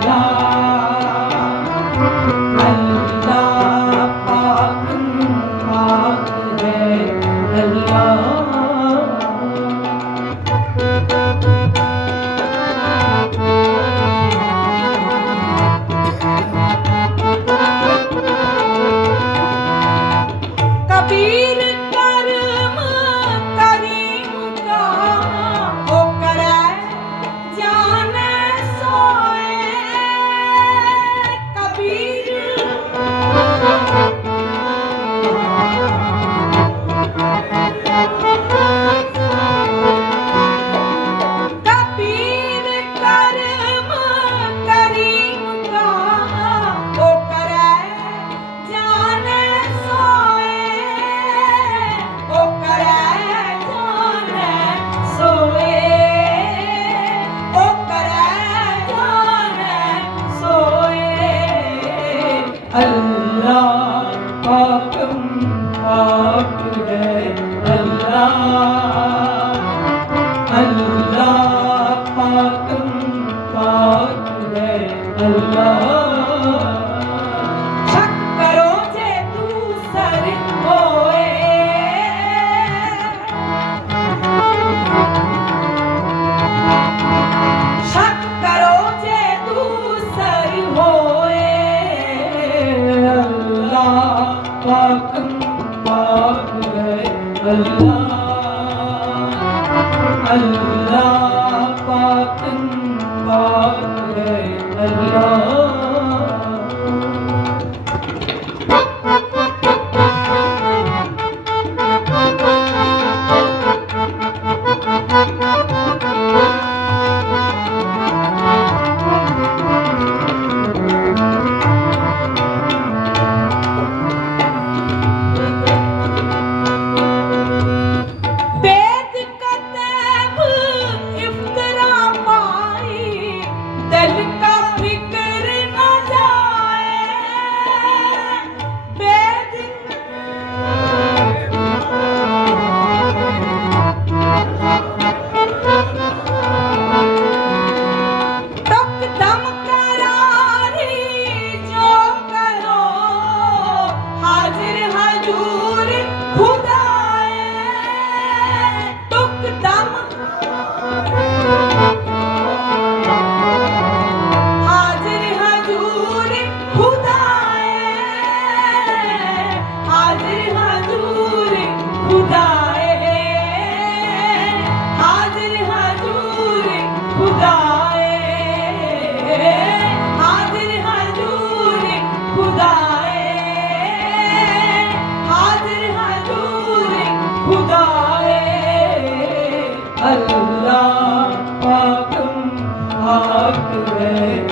Love. Allah, Akam, Akam, Allah. Thank you. Allah ਪਾਕਮ ਆਖਰੇ